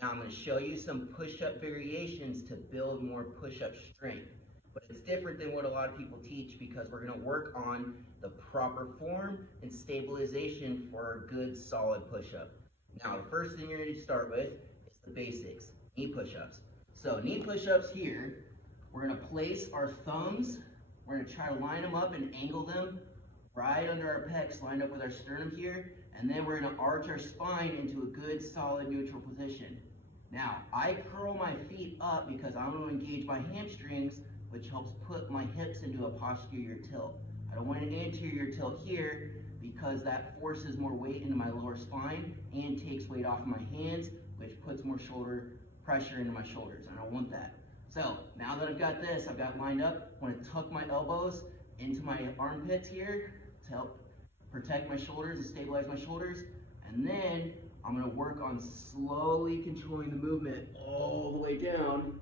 Now I'm going to show you some push-up variations to build more push-up strength. But it's different than what a lot of people teach because we're going to work on the proper form and stabilization for a good solid push-up. Now the first thing you're going to start with is the basics, knee push-ups. So knee push-ups here, we're going to place our thumbs, we're going to try to line them up and angle them right under our pecs, lined up with our sternum here, and then we're going to arch our spine into a good solid neutral position. Now I curl my feet up because I want to engage my hamstrings, which helps put my hips into a posterior tilt. I don't want an anterior tilt here because that forces more weight into my lower spine and takes weight off my hands, which puts more shoulder pressure into my shoulders. I don't want that. So now that I've got this, I've got lined up, I want to tuck my elbows into my armpits here to help protect my shoulders and stabilize my shoulders. And then I'm going to work on slowly controlling the movement all the way down,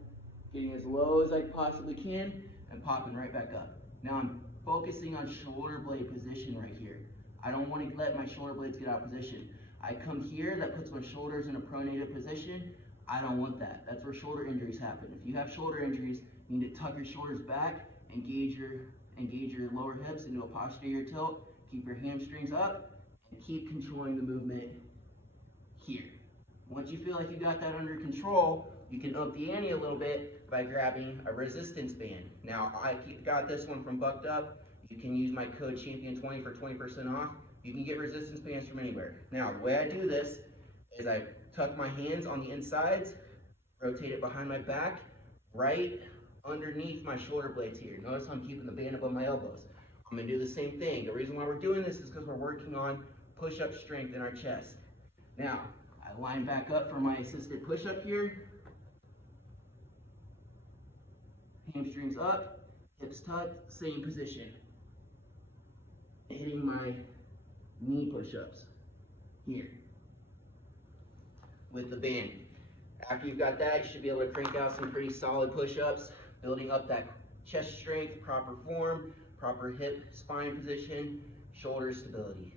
getting as low as I possibly can and popping right back up. Now I'm focusing on shoulder blade position right here. I don't want to let my shoulder blades get out of position. I come here, that puts my shoulders in a pronated position. I don't want that. That's where shoulder injuries happen. If you have shoulder injuries, you need to tuck your shoulders back, engage your lower hips into a posterior tilt, keep your hamstrings up, and keep controlling the movement here. Once you feel like you got that under control, you can up the ante a little bit by grabbing a resistance band. Now, I got this one from Bucked Up. You can use my code CHAMPION20 for 20% off. You can get resistance bands from anywhere. Now, the way I do this is I tuck my hands on the insides, rotate it behind my back, right underneath my shoulder blades here. Notice I'm keeping the band above my elbows. I'm gonna do the same thing. The reason why we're doing this is because we're working on push-up strength in our chest. Now, I line back up for my assisted push-up here. Hamstrings up, hips tucked, same position. Hitting my knee push-ups here with the band. After you've got that, you should be able to crank out some pretty solid push-ups, building up that chest strength, proper form, proper hip spine position, shoulder stability.